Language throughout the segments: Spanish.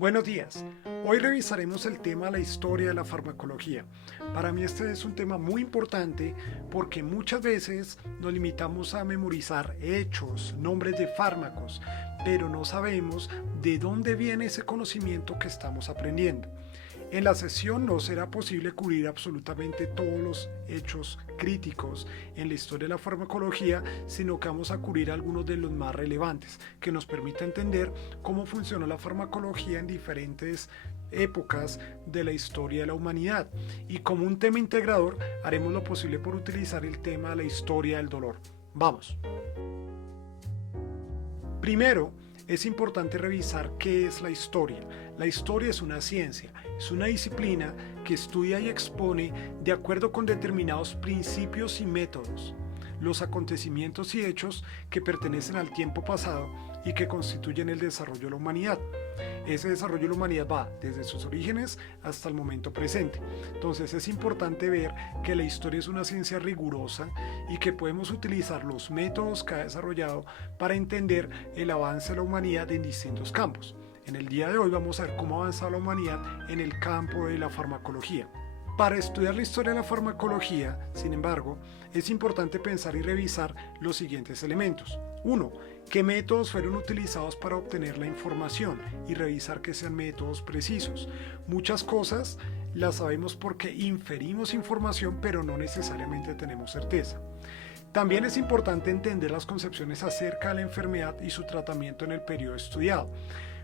Buenos días. Hoy revisaremos el tema la historia de la farmacología. Para mí este es un tema muy importante porque muchas veces nos limitamos a memorizar hechos, nombres de fármacos, pero no sabemos de dónde viene ese conocimiento que estamos aprendiendo. En la sesión no será posible cubrir absolutamente todos los hechos críticos en la historia de la farmacología, sino que vamos a cubrir algunos de los más relevantes, que nos permite entender cómo funciona la farmacología en diferentes épocas de la historia de la humanidad. Y como un tema integrador, haremos lo posible por utilizar el tema de la historia del dolor. Vamos. Primero, es importante revisar qué es la historia. La historia es una ciencia, es una disciplina que estudia y expone de acuerdo con determinados principios y métodos los acontecimientos y hechos que pertenecen al tiempo pasado y que constituyen el desarrollo de la humanidad. Ese desarrollo de la humanidad va desde sus orígenes hasta el momento presente. Entonces es importante ver que la historia es una ciencia rigurosa y que podemos utilizar los métodos que ha desarrollado para entender el avance de la humanidad en distintos campos. En el día de hoy vamos a ver cómo ha avanzado la humanidad en el campo de la farmacología. Para estudiar la historia de la farmacología, sin embargo, es importante pensar y revisar los siguientes elementos. 1. ¿Qué métodos fueron utilizados para obtener la información? Y revisar que sean métodos precisos. Muchas cosas las sabemos porque inferimos información, pero no necesariamente tenemos certeza. También es importante entender las concepciones acerca de la enfermedad y su tratamiento en el periodo estudiado.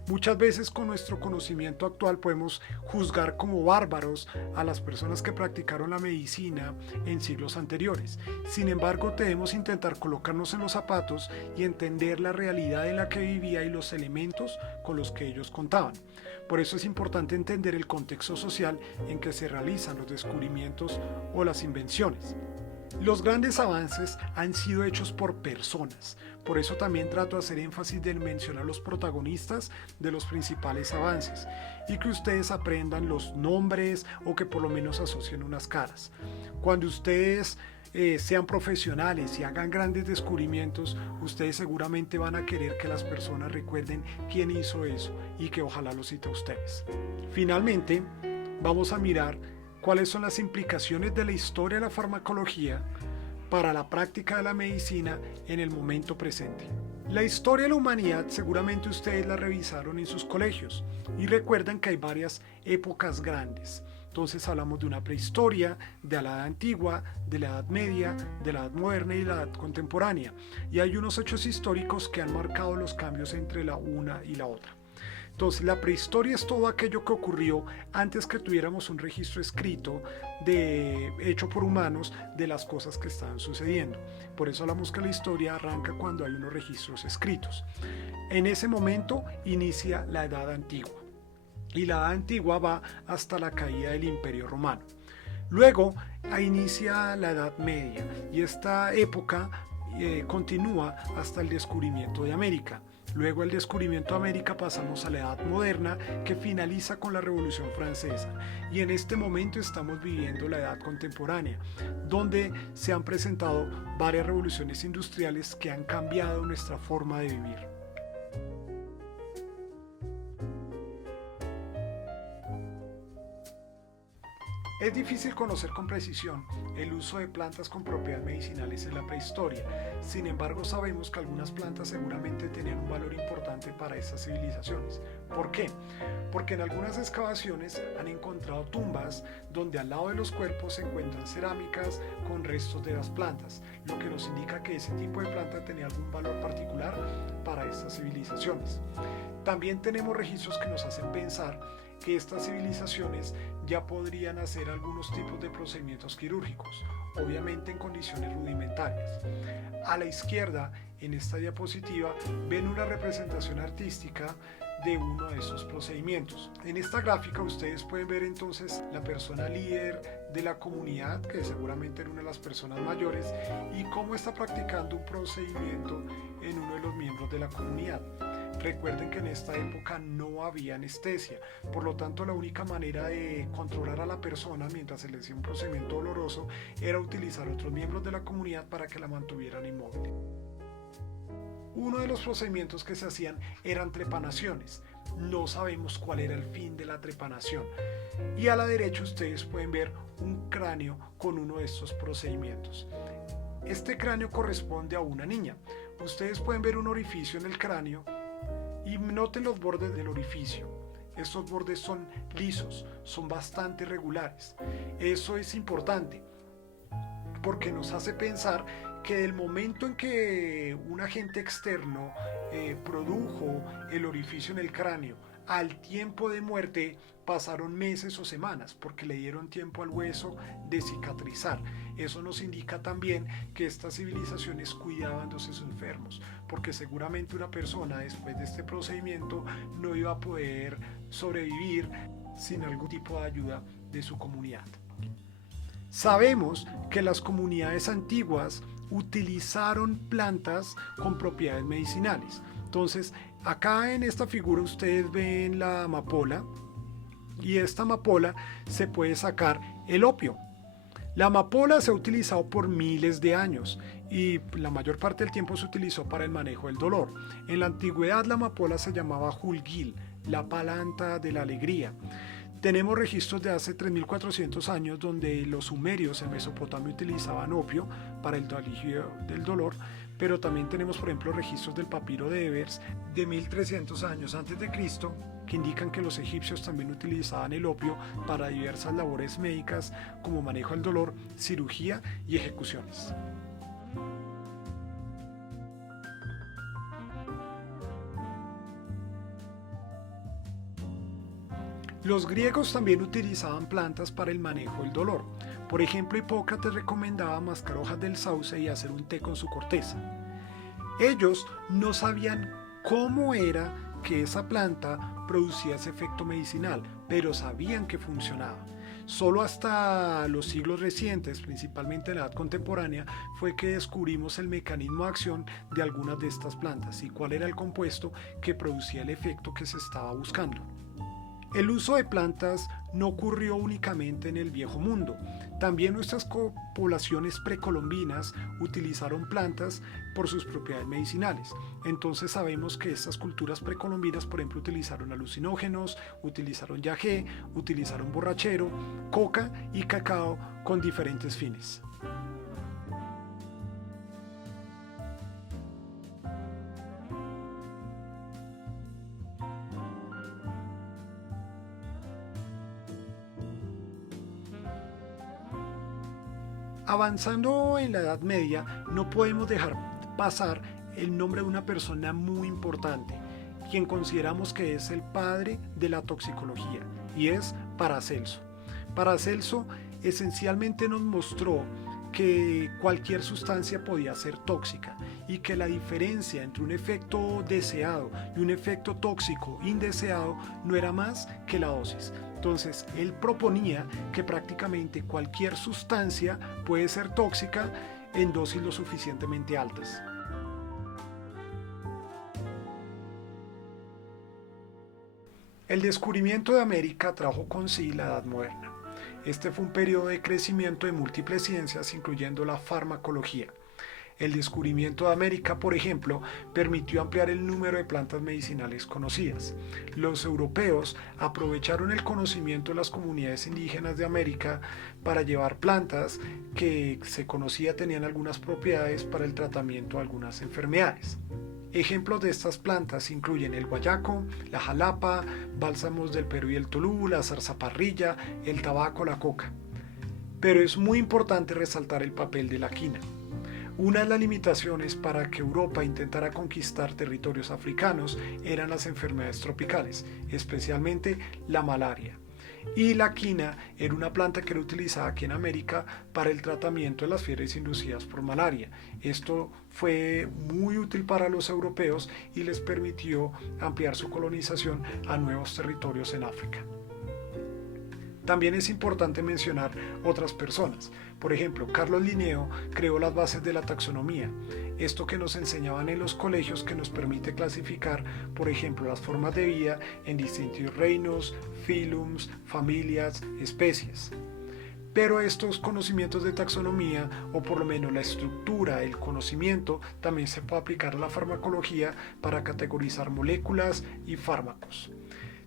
Muchas veces con nuestro conocimiento actual podemos juzgar como bárbaros a las personas que practicaron la medicina en siglos anteriores. Sin embargo, debemos intentar colocarnos en los zapatos y entender la realidad en la que vivía y los elementos con los que ellos contaban. Por eso es importante entender el contexto social en que se realizan los descubrimientos o las invenciones. Los grandes avances han sido hechos por personas, por eso también trato de hacer énfasis de mencionar los protagonistas de los principales avances y que ustedes aprendan los nombres o que por lo menos asocien unas caras. Cuando ustedes sean profesionales y hagan grandes descubrimientos, ustedes seguramente van a querer que las personas recuerden quién hizo eso y que ojalá lo cite a ustedes. Finalmente, vamos a mirar cuáles son las implicaciones de la historia de la farmacología para la práctica de la medicina en el momento presente. La historia de la humanidad seguramente ustedes la revisaron en sus colegios y recuerdan que hay varias épocas grandes. Entonces hablamos de una prehistoria, de la edad antigua, de la edad media, de la edad moderna y la edad contemporánea. Y hay unos hechos históricos que han marcado los cambios entre la una y la otra. Entonces la prehistoria es todo aquello que ocurrió antes que tuviéramos un registro escrito hecho por humanos de las cosas que estaban sucediendo. Por eso hablamos que la historia arranca cuando hay unos registros escritos. En ese momento inicia la Edad Antigua y la Edad Antigua va hasta la caída del Imperio Romano. Luego inicia la Edad Media y esta época continúa hasta el descubrimiento de América. Luego del descubrimiento de América pasamos a la Edad Moderna que finaliza con la Revolución Francesa y en este momento estamos viviendo la Edad Contemporánea, donde se han presentado varias revoluciones industriales que han cambiado nuestra forma de vivir. Es difícil conocer con precisión el uso de plantas con propiedades medicinales en la prehistoria. Sin embargo, sabemos que algunas plantas seguramente tenían un valor importante para estas civilizaciones. ¿Por qué? Porque en algunas excavaciones han encontrado tumbas donde al lado de los cuerpos se encuentran cerámicas con restos de las plantas, lo que nos indica que ese tipo de planta tenía algún valor particular para estas civilizaciones. También tenemos registros que nos hacen pensar que estas civilizaciones ya podrían hacer algunos tipos de procedimientos quirúrgicos, obviamente en condiciones rudimentarias. A la izquierda, en esta diapositiva, ven una representación artística de uno de estos procedimientos. En esta gráfica ustedes pueden ver entonces la persona líder de la comunidad, que seguramente era una de las personas mayores, y cómo está practicando un procedimiento en uno de los miembros de la comunidad. Recuerden que en esta época no había anestesia, por lo tanto la única manera de controlar a la persona mientras se le hacía un procedimiento doloroso era utilizar otros miembros de la comunidad para que la mantuvieran inmóvil. Uno de los procedimientos que se hacían eran trepanaciones. no sabemos cuál era el fin de la trepanación. Y a la derecha ustedes pueden ver un cráneo con uno de estos procedimientos. Este cráneo corresponde a una niña. Ustedes pueden ver un orificio en el cráneo y noten los bordes del orificio. Estos bordes son lisos, son bastante regulares. Eso es importante porque nos hace pensar que del momento en que un agente externo produjo el orificio en el cráneo al tiempo de muerte pasaron meses o semanas porque le dieron tiempo al hueso de cicatrizar. Eso nos indica también que estas civilizaciones cuidaban de sus enfermos, porque seguramente una persona después de este procedimiento no iba a poder sobrevivir sin algún tipo de ayuda de su comunidad. Sabemos que las comunidades antiguas utilizaron plantas con propiedades medicinales. Entonces, acá en esta figura ustedes ven la amapola y esta amapola se puede sacar el opio. La amapola se ha utilizado por miles de años y la mayor parte del tiempo se utilizó para el manejo del dolor. En la antigüedad la amapola se llamaba julgil, la planta de la alegría. Tenemos registros de hace 3400 años donde los sumerios en Mesopotamia utilizaban opio para el alivio del dolor, pero también tenemos por ejemplo registros del papiro de Ebers de 1300 años antes de Cristo que indican que los egipcios también utilizaban el opio para diversas labores médicas como manejo del dolor, cirugía y ejecuciones. Los griegos también utilizaban plantas para el manejo del dolor. Por ejemplo, Hipócrates recomendaba mascar hojas del sauce y hacer un té con su corteza. Ellos no sabían cómo era que esa planta producía ese efecto medicinal, pero sabían que funcionaba. Solo hasta los siglos recientes, principalmente en la edad contemporánea, fue que descubrimos el mecanismo de acción de algunas de estas plantas y cuál era el compuesto que producía el efecto que se estaba buscando. El uso de plantas no ocurrió únicamente en el Viejo Mundo. También nuestras poblaciones precolombinas utilizaron plantas por sus propiedades medicinales. Entonces sabemos que estas culturas precolombinas, por ejemplo, utilizaron alucinógenos, utilizaron yagé, utilizaron borrachero, coca y cacao con diferentes fines. Avanzando en la Edad Media, no podemos dejar pasar el nombre de una persona muy importante, quien consideramos que es el padre de la toxicología, y es Paracelso. Paracelso esencialmente nos mostró que cualquier sustancia podía ser tóxica y que la diferencia entre un efecto deseado y un efecto tóxico indeseado no era más que la dosis. Entonces, él proponía que prácticamente cualquier sustancia puede ser tóxica en dosis lo suficientemente altas. El descubrimiento de América trajo con sí la Edad Moderna. Este fue un periodo de crecimiento de múltiples ciencias, incluyendo la farmacología. El descubrimiento de América, por ejemplo, permitió ampliar el número de plantas medicinales conocidas. Los europeos aprovecharon el conocimiento de las comunidades indígenas de América para llevar plantas que se conocía tenían algunas propiedades para el tratamiento de algunas enfermedades. Ejemplos de estas plantas incluyen el guayaco, la jalapa, bálsamos del Perú y el Tolú, la zarzaparrilla, el tabaco, la coca. Pero es muy importante resaltar el papel de la quina. Una de las limitaciones para que Europa intentara conquistar territorios africanos eran las enfermedades tropicales, especialmente la malaria. Y la quina era una planta que era utilizada aquí en América para el tratamiento de las fiebres inducidas por malaria. Esto fue muy útil para los europeos y les permitió ampliar su colonización a nuevos territorios en África. También es importante mencionar otras personas. Por ejemplo, Carlos Linneo creó las bases de la taxonomía, esto que nos enseñaban en los colegios que nos permite clasificar, por ejemplo, las formas de vida en distintos reinos, filums, familias, especies. Pero estos conocimientos de taxonomía, o por lo menos la estructura, el conocimiento, también se puede aplicar a la farmacología para categorizar moléculas y fármacos.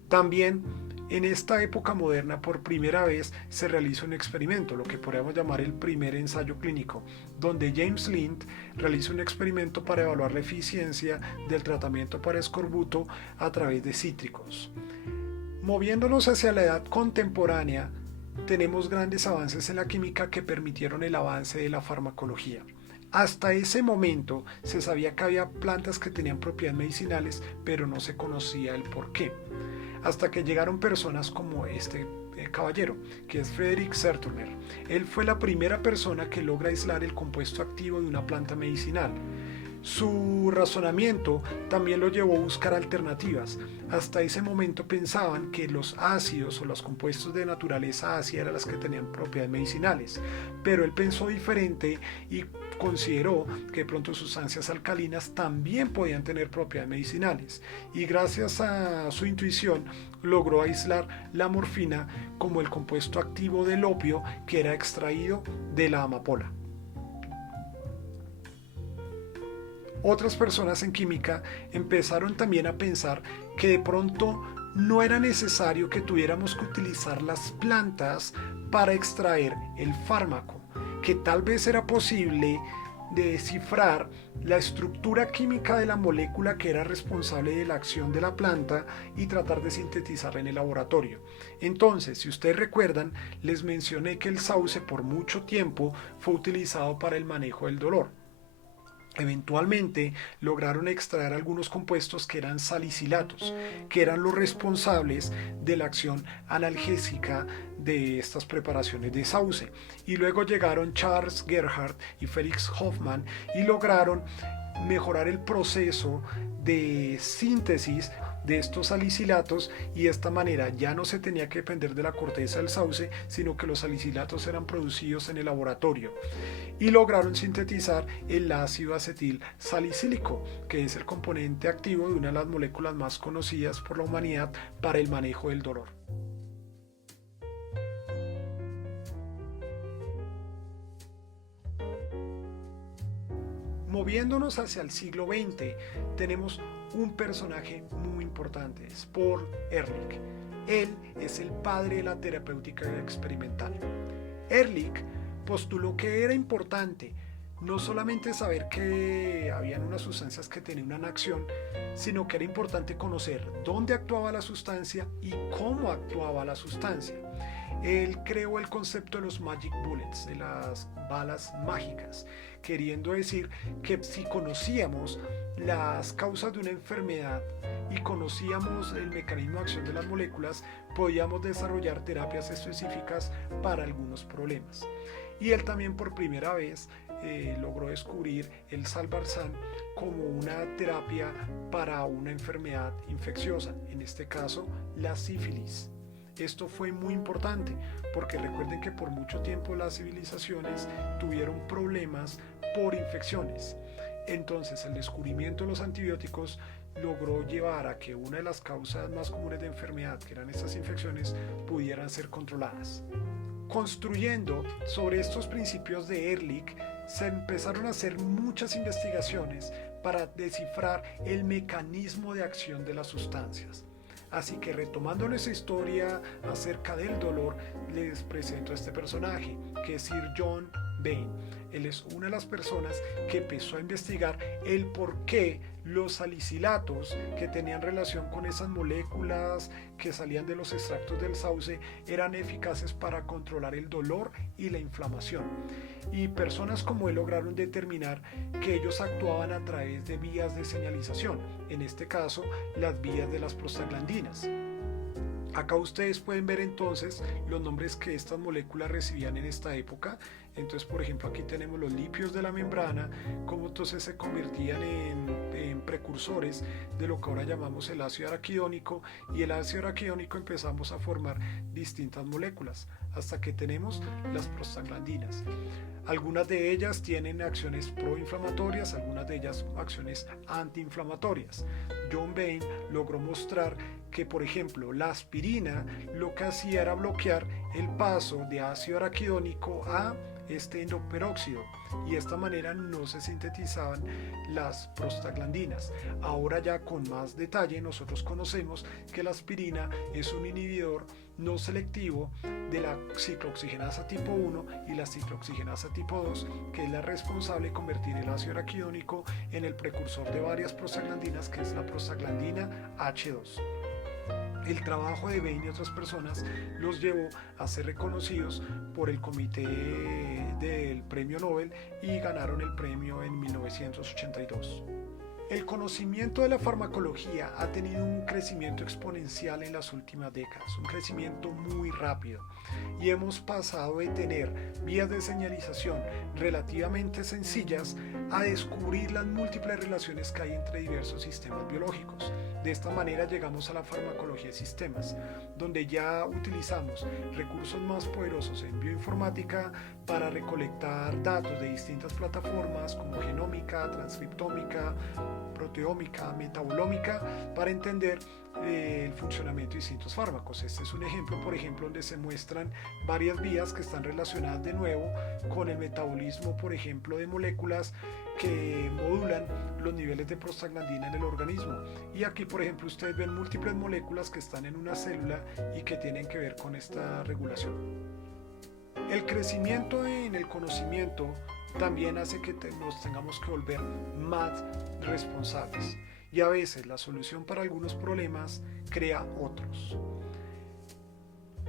También en esta época moderna por primera vez se realiza un experimento, lo que podríamos llamar el primer ensayo clínico, donde James Lind realiza un experimento para evaluar la eficiencia del tratamiento para escorbuto a través de cítricos. Moviéndonos hacia la edad contemporánea, tenemos grandes avances en la química que permitieron el avance de la farmacología. Hasta ese momento se sabía que había plantas que tenían propiedades medicinales, pero no se conocía el por qué. Hasta que llegaron personas como este caballero, que es Frederick Serturner. Él fue la primera persona que logra aislar el compuesto activo de una planta medicinal. Su razonamiento también lo llevó a buscar alternativas. Hasta ese momento pensaban que los ácidos o los compuestos de naturaleza ácida eran las que tenían propiedades medicinales, pero él pensó diferente y consideró que de pronto sustancias alcalinas también podían tener propiedades medicinales, y gracias a su intuición logró aislar la morfina como el compuesto activo del opio que era extraído de la amapola. Otras personas en química empezaron también a pensar que de pronto no era necesario que tuviéramos que utilizar las plantas para extraer el fármaco, que tal vez era posible descifrar la estructura química de la molécula que era responsable de la acción de la planta y tratar de sintetizarla en el laboratorio. Entonces, si ustedes recuerdan, les mencioné que el sauce por mucho tiempo fue utilizado para el manejo del dolor. Eventualmente lograron extraer algunos compuestos que eran salicilatos, que eran los responsables de la acción analgésica de estas preparaciones de sauce. Y luego llegaron Charles Gerhardt y Felix Hoffmann y lograron mejorar el proceso de síntesis de estos salicilatos, y de esta manera ya no se tenía que depender de la corteza del sauce, sino que los salicilatos eran producidos en el laboratorio, y lograron sintetizar el ácido acetil salicílico, que es el componente activo de una de las moléculas más conocidas por la humanidad para el manejo del dolor. Moviéndonos hacia el siglo XX, tenemos un personaje muy importante, es Paul Ehrlich. Él es el padre de la terapéutica experimental. Ehrlich postuló que era importante no solamente saber que habían unas sustancias que tenían una acción, sino que era importante conocer dónde actuaba la sustancia y cómo actuaba la sustancia. Él creó el concepto de los magic bullets, de las balas mágicas, queriendo decir que si conocíamos las causas de una enfermedad y conocíamos el mecanismo de acción de las moléculas, podíamos desarrollar terapias específicas para algunos problemas. Y él también por primera vez logró descubrir el Salvarsan como una terapia para una enfermedad infecciosa, en este caso la sífilis. Esto fue muy importante porque recuerden que por mucho tiempo las civilizaciones tuvieron problemas por infecciones. Entonces el descubrimiento de los antibióticos logró llevar a que una de las causas más comunes de enfermedad, que eran estas infecciones, pudieran ser controladas. Construyendo sobre estos principios de Ehrlich, se empezaron a hacer muchas investigaciones para descifrar el mecanismo de acción de las sustancias. Así que retomando nuestra historia acerca del dolor, les presento a este personaje, que es Sir John Vane. Él es una de las personas que empezó a investigar el por qué los salicilatos que tenían relación con esas moléculas que salían de los extractos del sauce eran eficaces para controlar el dolor y la inflamación. Y personas como él lograron determinar que ellos actuaban a través de vías de señalización, en este caso las vías de las prostaglandinas. Acá ustedes pueden ver entonces los nombres que estas moléculas recibían en esta época. Entonces, por ejemplo, aquí tenemos los lipios de la membrana, cómo entonces se convertían en precursores de lo que ahora llamamos el ácido araquidónico, y el ácido araquidónico empezamos a formar distintas moléculas hasta que tenemos las prostaglandinas. Algunas de ellas tienen acciones proinflamatorias, algunas de ellas acciones antiinflamatorias. John Vane logró mostrar que, por ejemplo, la aspirina lo que hacía era bloquear el paso de ácido araquidónico a este endoperóxido, y de esta manera no se sintetizaban las prostaglandinas. Ahora ya con más detalle nosotros conocemos que la aspirina es un inhibidor no selectivo de la ciclooxigenasa tipo 1 y la ciclooxigenasa tipo 2, que es la responsable de convertir el ácido araquidónico en el precursor de varias prostaglandinas, que es la prostaglandina H2. El trabajo de Bain y otras personas los llevó a ser reconocidos por el comité del premio Nobel y ganaron el premio en 1982. El conocimiento de la farmacología ha tenido un crecimiento exponencial en las últimas décadas, un crecimiento muy rápido, y hemos pasado de tener vías de señalización relativamente sencillas a descubrir las múltiples relaciones que hay entre diversos sistemas biológicos. De esta manera llegamos a la farmacología de sistemas, donde ya utilizamos recursos más poderosos en bioinformática para recolectar datos de distintas plataformas como genómica, transcriptómica, proteómica, metabolómica, para entender el funcionamiento de distintos fármacos. Este es un ejemplo, por ejemplo, donde se muestran varias vías que están relacionadas de nuevo con el metabolismo, por ejemplo, de moléculas que modulan los niveles de prostaglandina en el organismo. Y aquí, por ejemplo, ustedes ven múltiples moléculas que están en una célula y que tienen que ver con esta regulación. El crecimiento en el conocimiento también hace que nos tengamos que volver más responsables, y a veces la solución para algunos problemas crea otros.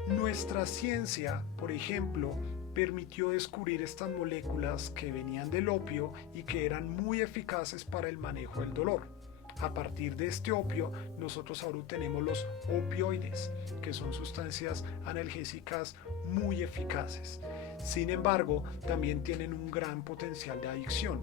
Nuestra ciencia, por ejemplo, permitió descubrir estas moléculas que venían del opio y que eran muy eficaces para el manejo del dolor. A partir de este opio, nosotros ahora tenemos los opioides, que son sustancias analgésicas muy eficaces. Sin embargo, también tienen un gran potencial de adicción,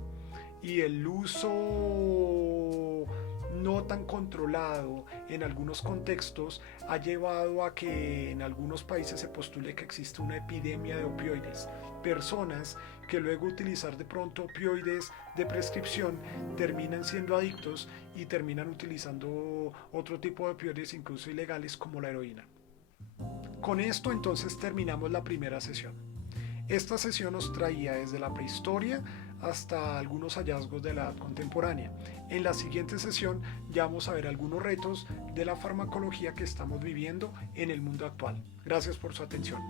y el uso no tan controlado en algunos contextos ha llevado a que en algunos países se postule que existe una epidemia de opioides. Personas que luego de utilizar de pronto opioides de prescripción terminan siendo adictos y terminan utilizando otro tipo de opioides, incluso ilegales, como la heroína. Con esto entonces terminamos la primera sesión. Esta sesión nos traía desde la prehistoria hasta algunos hallazgos de la edad contemporánea. En la siguiente sesión ya vamos a ver algunos retos de la farmacología que estamos viviendo en el mundo actual. Gracias por su atención.